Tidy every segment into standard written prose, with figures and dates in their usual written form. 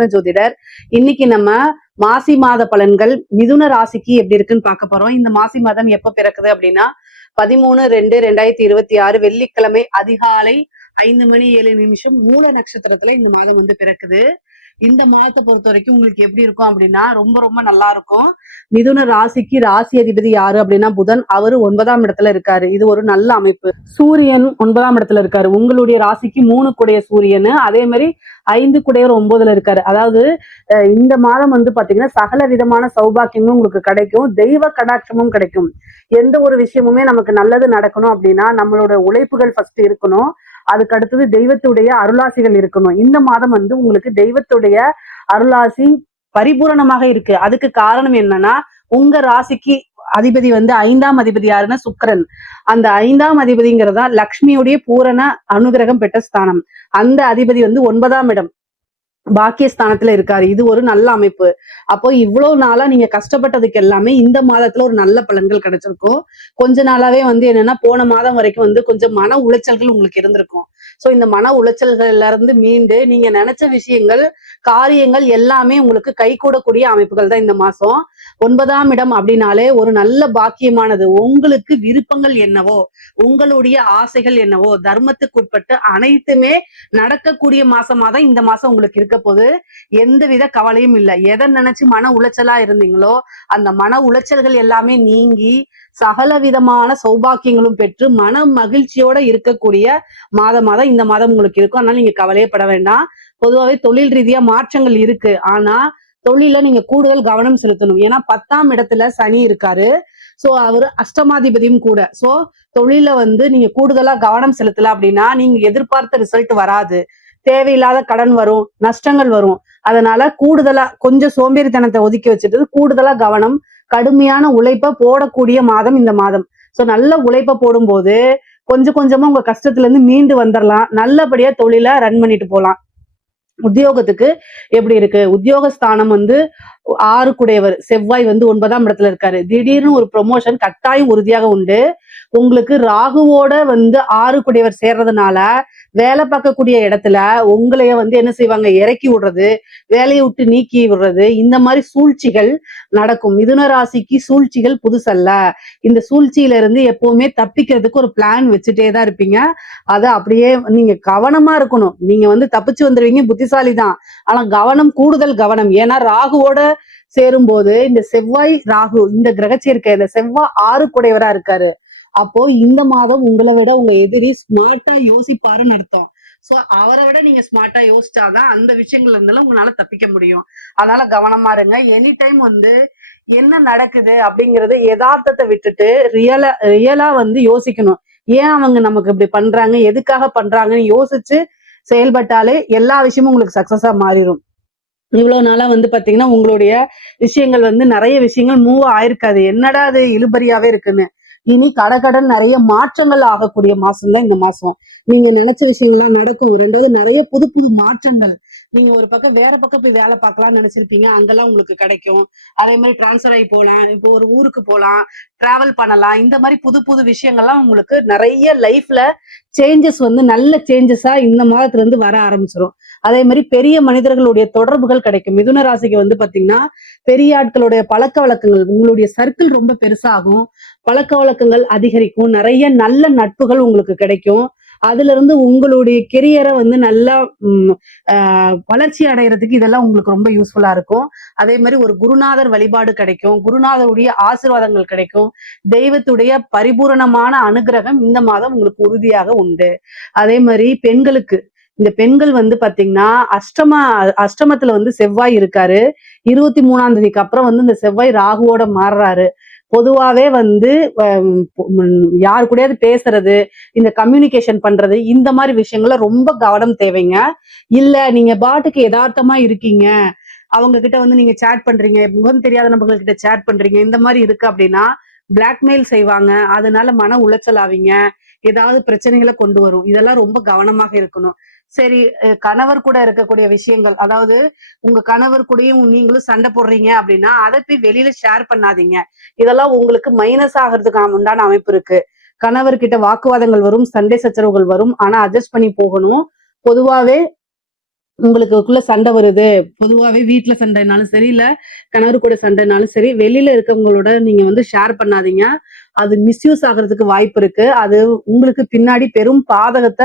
வாசன ஜோதிடர். இன்னைக்கு நம்ம மாசி மாத பலன்கள் மிதுன ராசிக்கு எப்படி இருக்குன்னு பார்க்க போறோம். இந்த மாசி மாதம் எப்ப பிறக்குது அப்படின்னா 13/2/2026 வெள்ளிக்கிழமை அதிகாலை 5:07 மூல நட்சத்திரத்துல இந்த மாதம் வந்து பிறக்குது. இந்த மாதத்தை பொறுத்த வரைக்கும் உங்களுக்கு எப்படி இருக்கும் அப்படின்னா ரொம்ப ரொம்ப நல்லா இருக்கும். மிதுன ராசிக்கு ராசி அதிபதி யாரு அப்படின்னா புதன். அவரு 9ஆம் இடத்துல இருக்காரு. இது ஒரு நல்ல அமைப்பு. சூரியன் 9ஆம் இடத்துல இருக்காரு. உங்களுடைய ராசிக்கு 3 கூடைய சூரியன், அதே மாதிரி 5 கூடையவர் 9ல இருக்காரு. அதாவது இந்த மாதம் வந்து பாத்தீங்கன்னா சகல விதமான சௌபாக்கியமும் உங்களுக்கு கிடைக்கும். தெய்வ கடாட்சமும் கிடைக்கும். எந்த ஒரு விஷயமுமே நமக்கு நல்லது நடக்கணும் அப்படின்னா நம்மளோட உழைப்புகள் ஃபர்ஸ்ட் இருக்கணும். அதுக்கு அடுத்தது தெய்வத்துடைய அருளாசிகள் இருக்கணும். இந்த மாதம் வந்து உங்களுக்கு தெய்வத்துடைய அருளாசி பரிபூரணமாக இருக்கு. அதுக்கு காரணம் என்னன்னா உங்க ராசிக்கு அதிபதி வந்து 5ஆம் அதிபதி யாருன்னா சுக்கிரன். அந்த 5ஆம் அதிபதிங்கிறதா லக்ஷ்மியுடைய பூரண அனுகிரகம் பெற்ற ஸ்தானம். அந்த அதிபதி வந்து 9ஆம் இடம் பாக்கியஸ்தானத்துல இருக்காரு. இது ஒரு நல்ல அமைப்பு. அப்போ இவ்வளவு நாளா நீங்க கஷ்டப்பட்டதுக்கு எல்லாமே இந்த மாதத்துல ஒரு நல்ல பலன்கள் கிடைச்சிருக்கும். கொஞ்ச நாளாவே வந்து என்னன்னா போன மாதம் வரைக்கும் வந்து கொஞ்சம் மன உளைச்சல்கள் உங்களுக்கு இருந்திருக்கும். சோ இந்த மன உளைச்சல்கள்ல இருந்து மீண்டு நீங்க நினைச்ச விஷயங்கள் காரியங்கள் எல்லாமே உங்களுக்கு கை கூடக்கூடிய அமைப்புகள் தான் இந்த மாசம். 9ஆம் இடம் அப்படின்னாலே ஒரு நல்ல பாக்கியமானது. உங்களுக்கு விருப்பங்கள் என்னவோ, உங்களுடைய ஆசைகள் என்னவோ, தர்மத்துக்கு உட்பட்டு அனைத்துமே நடக்கக்கூடிய மாசமா தான் இந்த மாசம் உங்களுக்கு இருக்க போது. எந்தவித கவலையும் இல்லை. எதை நினைச்சு மன உளைச்சலா இருந்தீங்களோ அந்த மன உளைச்சல்கள் எல்லாமே நீங்கி சகல விதமான சௌபாக்கியங்களும் பெற்று மன மகிழ்ச்சியோட இருக்கக்கூடிய மாதமா தான் இந்த மாதம் உங்களுக்கு இருக்கும். அதனால நீங்க கவலையப்பட வேண்டாம். பொதுவாகவே தொழில் ரீதியா மாற்றங்கள் இருக்கு. ஆனா தொழில நீங்க கூடுதல் கவனம் செலுத்தணும். ஏன்னா 10ஆம் இடத்துல சனி இருக்காரு. சோ அவரு அஷ்டமாதிபதியும் கூட. சோ தொழில வந்து நீங்க கூடுதலா கவனம் செலுத்தல அப்படின்னா நீங்க எதிர்பார்த்த ரிசல்ட் வராது. தேவையில்லாத கடன் வரும், நஷ்டங்கள் வரும். அதனால கூடுதலா கொஞ்சம் சோம்பேறித்தனத்தை ஒதுக்கி வச்சுட்டு கூடுதலா கவனம், கடுமையான உழைப்ப போடக்கூடிய மாதம் இந்த மாதம். சோ நல்ல உழைப்ப போடும்போது கொஞ்சம் கொஞ்சமா உங்க கஷ்டத்துல இருந்து மீண்டு வந்துடலாம். நல்லபடியா தொழில ரன் பண்ணிட்டு போலாம். உத்தியோகத்துக்கு எப்படி இருக்கு? உத்தியோகஸ்தானம் வந்து 6 குடையவர் செவ்வாய் வந்து 9ஆம் இடத்துல இருக்காரு. திடீர்னு ஒரு ப்ரொமோஷன் கட்டாயம் உறுதியாக உண்டு. உங்களுக்கு ராகுவோட வந்து 6 குடையவர் சேர்றதுனால வேலை பார்க்கக்கூடிய இடத்துல உங்களைய வந்து என்ன செய்வாங்க, இறக்கி விடுறது, வேலையை விட்டு நீக்கி விடுறது, இந்த மாதிரி சூழ்ச்சிகள் நடக்கும். மிதுன ராசிக்கு சூழ்ச்சிகள் புதுசல்ல. இந்த சூழ்ச்சியில இருந்து எப்பவுமே தப்பிக்கிறதுக்கு ஒரு பிளான் வச்சுட்டே தான் இருப்பீங்க. அதை அப்படியே நீங்க கவனமா இருக்கணும். நீங்க வந்து தப்பிச்சு வந்துருவீங்க, புத்திசாலி தான். ஆனா கவனம், கூடுதல் கவனம். ஏன்னா ராகுவோட சேரும்போது இந்த செவ்வாய் ராகு இந்த கிரக சேர்க்கை, இந்த செவ்வாய் 6 குடையவரா இருக்காரு. அப்போ இந்த மாதம் உங்களை விட உங்க எதிரி ஸ்மார்ட்டா யோசிப்பாருன்னு அர்த்தம். சோ அவரை விட நீங்க ஸ்மார்ட்டா யோசிச்சாதான் அந்த விஷயங்கள்ல இருந்தாலும் உங்களால தப்பிக்க முடியும். அதனால கவனமா இருங்க. எனி டைம் வந்து என்ன நடக்குது அப்படிங்கறது யதார்த்தத்தை விட்டுட்டு ரியலா வந்து யோசிக்கணும். ஏன் அவங்க நமக்கு இப்படி பண்றாங்க, எதுக்காக பண்றாங்கன்னு யோசிச்சு செயல்பட்டாலே எல்லா விஷயமும் உங்களுக்கு சக்சஸா மாறிடும். இவ்வளவு நாளா வந்து பாத்தீங்கன்னா உங்களுடைய விஷயங்கள் வந்து நிறைய விஷயங்கள் மூவ் ஆயிருக்காது. என்னடா அது இழுபறியாவே இருக்குன்னு. இனி கடகடன் நிறைய மாற்றங்கள் ஆகக்கூடிய மாசம் தான் இந்த மாசம். நீங்க நினைச்ச விஷயங்கள்லாம் நடக்கும். ரெண்டாவது நிறைய புது புது மாற்றங்கள். நீங்க ஒரு பக்கம் வேற பக்கம் போய் வேலை பார்க்கலாம்னு நினைச்சிருப்பீங்க, அங்கெல்லாம் உங்களுக்கு கிடைக்கும். அதே மாதிரி டிரான்ஸ்ஃபர் ஆகி போலாம், இப்போ ஒரு ஊருக்கு போலாம், டிராவல் பண்ணலாம். இந்த மாதிரி புது புது விஷயங்கள்லாம் உங்களுக்கு நிறைய லைஃப்ல சேஞ்சஸ் வந்து நல்ல சேஞ்சஸா இந்த மாதத்துல இருந்து வர ஆரம்பிச்சிடும். அதே மாதிரி பெரிய மனிதர்களுடைய தொடர்புகள் கிடைக்கும். மிதுன ராசிக்கு வந்து பாத்தீங்கன்னா பெரிய ஆட்களுடைய பழக்க வழக்கங்கள், உங்களுடைய சர்க்கிள் ரொம்ப பெருசாகும், பழக்க வழக்கங்கள் அதிகரிக்கும், நிறைய நல்ல நட்புகள் உங்களுக்கு கிடைக்கும். அதுல இருந்து உங்களுடைய கெரியரை வந்து நல்லா வளர்ச்சி அடைகிறதுக்கு இதெல்லாம் உங்களுக்கு ரொம்ப யூஸ்ஃபுல்லா இருக்கும். அதே மாதிரி ஒரு குருநாதர் வழிபாடு கிடைக்கும், குருநாதருடைய ஆசீர்வாதங்கள் கிடைக்கும், தெய்வத்துடைய பரிபூரணமான அனுகிரகம் இந்த மாதம் உங்களுக்கு உறுதியாக உண்டு. அதே மாதிரி பெண்களுக்கு, இந்த பெண்கள் வந்து பாத்தீங்கன்னா அஷ்டமத்துல வந்து செவ்வாய் இருக்காரு. 23ஆம் தேதிக்கு அப்புறம் வந்து இந்த செவ்வாய் ராகுவோட மாறுறாரு. பொதுவாவே வந்து யாரு கூடயாவது பேசுறது, இந்த கம்யூனிகேஷன் பண்றது, இந்த மாதிரி விஷயங்கள்ல ரொம்ப கவனம் தேவைங்க. இல்ல நீங்க பாட்டுக்கு யதார்த்தமா இருக்கீங்க, அவங்க கிட்ட வந்து நீங்க சேட் பண்றீங்க, முகம் தெரியாத நபர்கள் கிட்ட சேட் பண்றீங்க, இந்த மாதிரி இருக்கு அப்படின்னா பிளாக்மெயில் செய்வாங்க. அதனால மன உளைச்சல் ஆவீங்க, ஏதாவது பிரச்சனைகளை கொண்டு வரும். இதெல்லாம் ரொம்ப கவனமாக இருக்கணும். சரி, கணவர் கூட இருக்கக்கூடிய விஷயங்கள், அதாவது உங்க கணவர் கூடயும் நீங்களும் சண்டை போடுறீங்க அப்படின்னா அதை போய் வெளியில ஷேர் பண்ணாதீங்க. இதெல்லாம் உங்களுக்கு மைனஸ் ஆகிறதுக்கு உண்டான அமைப்பு இருக்கு. கணவர்கிட்ட வாக்குவாதங்கள் வரும், சண்டை சச்சரவுகள் வரும். ஆனா அட்ஜஸ்ட் பண்ணி போகணும். பொதுவாவே உங்களுக்குள்ள சண்டை வருது, பொதுவாவே வீட்ல சண்டைனாலும் சரி, இல்ல கணவர் கூட சண்டைனாலும் சரி, வெளியில இருக்கவங்களோட நீங்க வந்து ஷேர் பண்ணாதீங்க. அது மிஸ்யூஸ் ஆகுறதுக்கு வாய்ப்பு இருக்கு. அது உங்களுக்கு பின்னாடி பெரும் பாதகத்த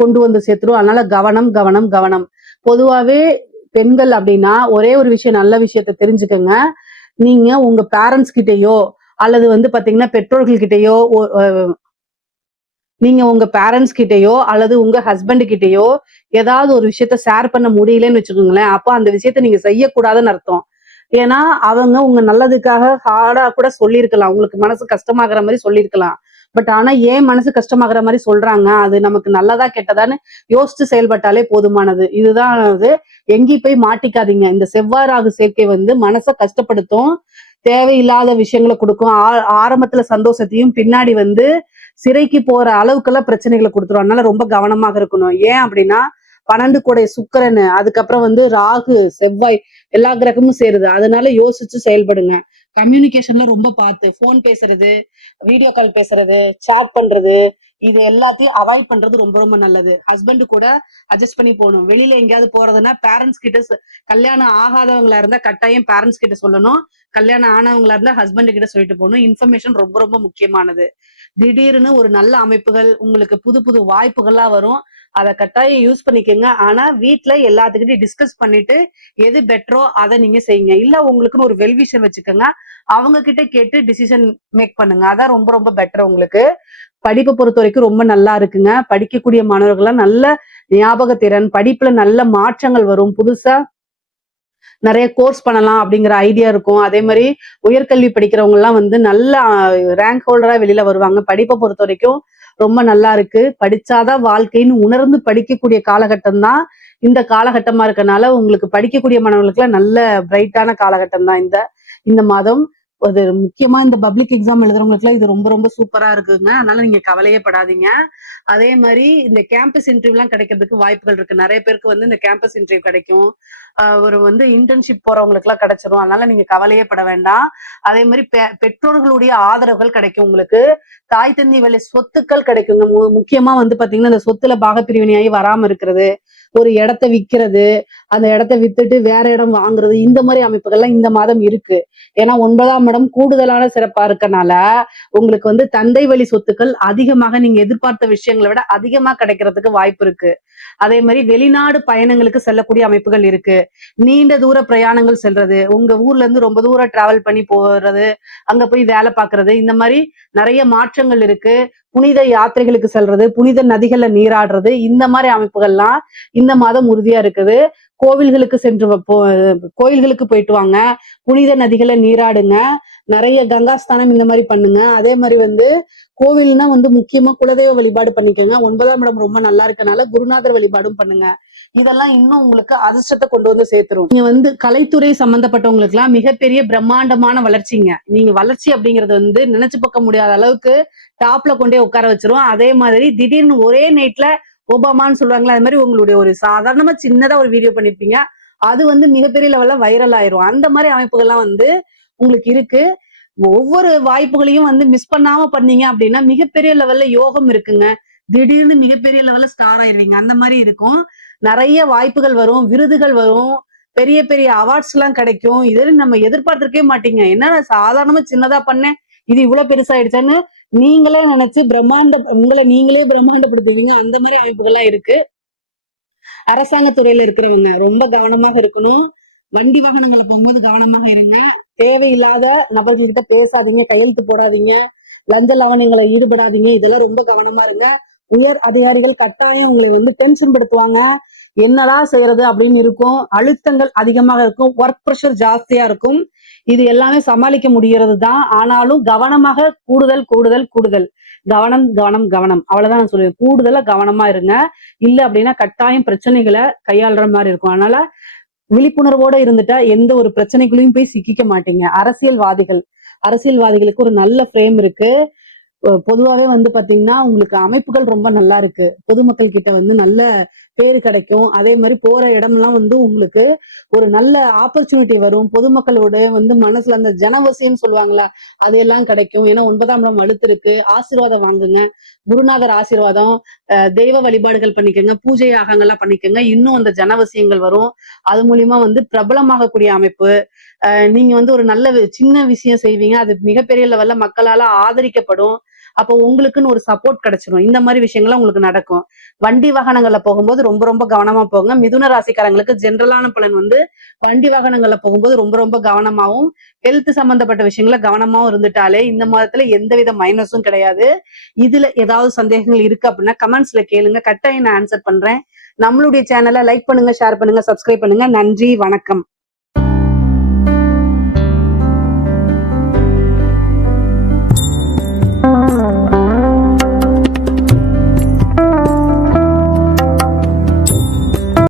கொண்டு வந்து சேர்த்துரும். அதனால கவனம், கவனம், கவனம். பொதுவாவே பெண்கள் அப்படின்னா, ஒரே ஒரு விஷயம் நல்ல விஷயத்த தெரிஞ்சுக்கங்க. நீங்க உங்க பேரண்ட்ஸ் கிட்டயோ, அல்லது வந்து பாத்தீங்கன்னா பெற்றோர்கள் கிட்டயோ, நீங்க உங்க பேரண்ட்ஸ் கிட்டயோ அல்லது உங்க ஹஸ்பண்ட் கிட்டயோ ஏதாவது ஒரு விஷயத்த ஷேர் பண்ண முடியலன்னு வச்சுக்கோங்களேன். அப்ப அந்த விஷயத்த நீங்க செய்யக்கூடாதுன்னு அர்த்தம். ஏன்னா, அவங்க உங்க நல்லதுக்காக ஹார்டா கூட சொல்லியிருக்கலாம். உங்களுக்கு மனசு கஷ்டமாகுற மாரி சொல்லியிருக்கலாம். ஆனா ஏன் மனசு கஷ்டமாகுற மாரி சொல்றாங்க? அது நமக்கு நல்லதா, கெட்டதான்னு யோசிச்சு செயல்பட்டாலே போதுமானது. இதுதான் அது. எங்கேயும் போய் மாட்டிக்காதீங்க. இந்த செவ்வாய் ராகு சேர்க்கை வந்து மனச கஷ்டப்படுத்தும். தேவையில்லாத விஷயங்கள குடுக்கும். ஆரம்பத்துல சந்தோஷத்தையும் பின்னாடி வந்து சிறைக்கு போற அளவுக்கெல்லாம் பிரச்சனைகள குடுத்துரும். அதனால ரொம்ப கவனமாக இருக்கணும். ஏன் அப்படின்னா, 12 கூடை சுக்கிரன், அதுக்கப்புறம் வந்து ராகு, செவ்வாய் எல்லா கிரகமும் சேருது. அதனால யோசிச்சு செயல்படுங்க. கம்யூனிகேஷன்ல ரொம்ப பார்த்து ஃபோன் பேசுறது, வீடியோ கால் பேசுறது, சாட் பண்றது, இது எல்லாத்தையும் அவாய்ட் பண்றது ரொம்ப ரொம்ப நல்லது. ஹஸ்பண்ட் கூட அட்ஜஸ்ட் பண்ணி போணும். வெளியில எங்கேயாவது போறதுன்னா பேரண்ட்ஸ் கிட்ட கல்யாணம் ஆகாதவங்களா இருந்தா கட்டாயம் பேரண்ட்ஸ் கிட்ட சொல்லணும். கல்யாணம் ஆனவங்களா இருந்தா ஹஸ்பண்ட் கிட்ட சொல்லிட்டு போகணும். இன்ஃபர்மேஷன் ரொம்ப ரொம்ப முக்கியமானது. திடீர்னு ஒரு நல்ல அமைப்புகள் உங்களுக்கு புது புது வாய்ப்புகள்லாம் வரும். அத கட்டாயம் யூஸ் பண்ணிக்கங்க. ஆனா வீட்ல எல்லாத்துக்கிட்டையும் டிஸ்கஸ் பண்ணிட்டு எது பெட்டரோ அத நீங்க செய்யுங்க. இல்ல உங்களுக்குன்னு ஒரு வெல்விஷர் வச்சுக்கோங்க. அவங்க கிட்ட கேட்டு டிசிஷன் மேக் பண்ணுங்க. அதான் ரொம்ப ரொம்ப பெட்டர் உங்களுக்கு. படிப்பை பொறுத்த வரைக்கும் ரொம்ப நல்லா இருக்குங்க. படிக்கக்கூடிய மாணவர்கள்லாம் நல்ல ஞாபக திறன், படிப்புல நல்ல மாற்றங்கள் வரும். புதுசா நிறைய கோர்ஸ் பண்ணலாம் அப்படிங்கிற ஐடியா இருக்கும். அதே மாதிரி உயர்கல்வி படிக்கிறவங்க எல்லாம் வந்து நல்ல ரேங்க் ஹோல்டரா வெளியில வருவாங்க. படிப்பை பொறுத்த வரைக்கும் ரொம்ப நல்லா இருக்கு. படிச்சாதான் வாழ்க்கைன்னு உணர்ந்து படிக்கக்கூடிய காலகட்டம் தான் இந்த காலகட்டமா இருக்கனால உங்களுக்கு படிக்கக்கூடிய மாணவர்களுக்கு எல்லாம் நல்ல பிரைட்டான காலகட்டம் தான் இந்த இந்த மாதம். அது முக்கியமா இந்த பப்ளிக் எக்ஸாம் எழுதுறவங்களுக்குலாம் இது ரொம்ப ரொம்ப சூப்பரா இருக்குங்க. அதனால நீங்க கவலையே படாதீங்க. அதே மாதிரி இந்த கேம்பஸ் இன்டர்வியூ எல்லாம் கிடைக்கிறதுக்கு வாய்ப்புகள் இருக்கு. நிறைய பேருக்கு வந்து இந்த கேம்பஸ் இன்டர்வியூ கிடைக்கும். ஒரு வந்து இன்டர்ன்ஷிப் போறவங்களுக்கு எல்லாம் கிடைச்சிரும். அதனால நீங்க கவலையே பட வேண்டாம். அதே மாதிரி பெற்றோர்களுடைய ஆதரவுகள் கிடைக்கும் உங்களுக்கு. தாய் தந்தி வழி சொத்துக்கள் கிடைக்குங்க. முக்கியமா வந்து பாத்தீங்கன்னா இந்த சொத்துல பாகப்பிரிவினையாகி வராம இருக்கிறது, ஒரு இடத்த விக்கிறது, அந்த இடத்த வித்துட்டு வேற இடம் வாங்குறது, இந்த மாதிரி அமைப்புகள்லாம் இந்த மாதம் இருக்கு. ஏன்னா 9ஆம் இடம் கூடுதலான சிறப்பா இருக்கனால உங்களுக்கு வந்து தந்தை வழி சொத்துக்கள் அதிகமாக நீங்க எதிர்பார்த்த விஷயங்களை விட அதிகமா கிடைக்கிறதுக்கு வாய்ப்பு இருக்கு. அதே மாதிரி வெளிநாடு பயணங்களுக்கு செல்லக்கூடிய அமைப்புகள் இருக்கு. நீண்ட தூர பிரயாணங்கள் செல்றது, உங்க ஊர்ல இருந்து ரொம்ப தூரம் டிராவல் பண்ணி போறது, அங்க போய் வேலை பார்க்கறது, இந்த மாதிரி நிறைய மாற்றங்கள் இருக்கு. புனித யாத்திரைகளுக்கு செல்றது, புனித நதிகள்ல நீராடுறது, இந்த மாதிரி அமைப்புகள்லாம் இந்த மாதம் உறுதியா இருக்குது. கோவில்களுக்கு சென்று கோயில்களுக்கு போயிட்டு வாங்க, புனித நதிகளை நீராடுங்க, நிறைய கங்காஸ்தானம் இந்த மாதிரி பண்ணுங்க. அதே மாதிரி வந்து கோவில்னா வந்து முக்கியமா குலதெய்வ வழிபாடு பண்ணிக்கோங்க. 9ஆம் இடம் ரொம்ப நல்லா இருக்கனால குருநாதர் வழிபாடும் பண்ணுங்க. இதெல்லாம் இன்னும் உங்களுக்கு அதிர்ஷ்டத்தை கொண்டு வந்து சேர்த்துரும். நீங்க வந்து கலைத்துறை சம்பந்தப்பட்டவங்களுக்கு எல்லாம் மிகப்பெரிய பிரம்மாண்டமான வளர்ச்சிங்க. நீங்க வளர்ச்சி அப்படிங்கறது வந்து நினைச்சு பார்க்க முடியாத அளவுக்கு டாப்ல கொண்டே உட்கார வச்சிரும். அதே மாதிரி திடீர்னு ஒரே நைட்ல ஒபாமான்னு சொல்லுவாங்களா, அது மாதிரி உங்களுடைய ஒரு சாதாரணமா சின்னதா ஒரு வீடியோ பண்ணிருப்பீங்க, அது வந்து மிகப்பெரிய லெவல்ல வைரல் ஆயிரும். அந்த மாதிரி அமைப்புகள்லாம் வந்து உங்களுக்கு இருக்கு. ஒவ்வொரு வாய்ப்புகளையும் வந்து மிஸ் பண்ணாம பண்ணீங்க அப்படின்னா மிகப்பெரிய லெவல்ல யோகம் இருக்குங்க. திடீர்னு மிகப்பெரிய லெவல்ல ஸ்டார் ஆயிருவீங்க. அந்த மாதிரி இருக்கும். நிறைய வாய்ப்புகள் வரும், விருதுகள் வரும், பெரிய பெரிய அவார்ட்ஸ் எல்லாம் கிடைக்கும். இதெல்லாம் நம்ம எதிர்பார்த்திருக்கவே மாட்டீங்க. என்ன சாதாரணமா சின்னதா பண்ணேன், இது இவ்வளவு பெருசாயிடுச்சான்னு நீங்களே நினைச்சு உங்களை நீங்களே பிரம்மாண்டப்படுத்துவீங்க. அந்த மாதிரி அமைப்புகள்லாம் இருக்கு. அரசாங்க துறையில இருக்கிறவங்க ரொம்ப கவனமாக இருக்கணும். வண்டி வாகனங்களை போகும்போது கவனமாக இருங்க. தேவையில்லாத நபர்கள்கிட்ட பேசாதீங்க, கையெழுத்து போடாதீங்க, லஞ்ச லாவணியங்களை ஈடுபடாதீங்க. இதெல்லாம் ரொம்ப கவனமா இருங்க. உயர் அதிகாரிகள் கட்டாயம் உங்களை வந்து டென்ஷன் படுத்துவாங்க. என்னதான் செய்யறது அப்படின்னு இருக்கும். அழுத்தங்கள் அதிகமாக இருக்கும். ஒர்க் ப்ரெஷர் ஜாஸ்தியா இருக்கும். இது எல்லாமே சமாளிக்க முடிகிறது தான். ஆனாலும் கவனமாக கூடுதல் கூடுதல் கூடுதல் கவனம் கவனம் கவனம் அவ்வளவுதான் நான் சொல்லுவேன். கூடுதலா கவனமா இருங்க. இல்ல அப்படின்னா கட்டாயம் பிரச்சனைகளை கையாளுற மாதிரி இருக்கும். அதனால விழிப்புணர்வோட இருந்துட்டா எந்த ஒரு பிரச்சனைக்குள்ளயும் போய் சிக்கிக்க மாட்டீங்க. அரசியல்வாதிகளுக்கு ஒரு நல்ல ஃப்ரேம் இருக்கு. பொதுவாவே வந்து பாத்தீங்கன்னா உங்களுக்கு அமைப்புகள் ரொம்ப நல்லா இருக்கு. பொதுமக்கள் கிட்ட வந்து நல்ல பேரு கிடைக்கும். அதே மாதிரி போற இடம்லாம் வந்து உங்களுக்கு ஒரு நல்ல ஆப்பர்ச்சுனிட்டி வரும். பொதுமக்களோட வந்து மனசுல அந்த ஜனவசியம்னு சொல்லுவாங்களா, அதெல்லாம் கிடைக்கும். ஏன்னா 9ஆம் இடம் வலுத்து இருக்கு. ஆசீர்வாதம் வாங்குங்க. குருநாதர் ஆசீர்வாதம், தெய்வ வழிபாடுகள் பண்ணிக்கங்க, பூஜை யாகங்கள்லாம் பண்ணிக்கங்க. இன்னும் அந்த ஜனவசியங்கள் வரும். அது மூலியமா வந்து பிரபலமாகக்கூடிய அமைப்பு. நீங்க வந்து ஒரு நல்ல சின்ன விஷயம் செய்வீங்க. அது மிகப்பெரிய லெவல்ல மக்களால ஆதரிக்கப்படும். அப்போ உங்களுக்குன்னு ஒரு சப்போர்ட் கிடைச்சிரும். இந்த மாதிரி விஷயங்கள்லாம் உங்களுக்கு நடக்கும். வண்டி வாகனங்கள்ல போகும்போது ரொம்ப ரொம்ப கவனமா போங்க. மிதுன ராசிக்காரங்களுக்கு ஜென்ரலான பலன் வந்து வண்டி வாகனங்கள்ல போகும்போது ரொம்ப ரொம்ப கவனமாவும், ஹெல்த் சம்பந்தப்பட்ட விஷயங்கள கவனமாவும் இருந்துட்டாலே இந்த மாதத்துல எந்தவித மைனஸும் கிடையாது. இதுல ஏதாவது சந்தேகங்கள் இருக்கு அப்படின்னா கமெண்ட்ஸ்ல கேளுங்க. கட்டாயம் நான் ஆன்சர் பண்றேன். நம்மளுடைய சேனலை லைக் பண்ணுங்க, ஷேர் பண்ணுங்க, சப்ஸ்கிரைப் பண்ணுங்க. நன்றி, வணக்கம்.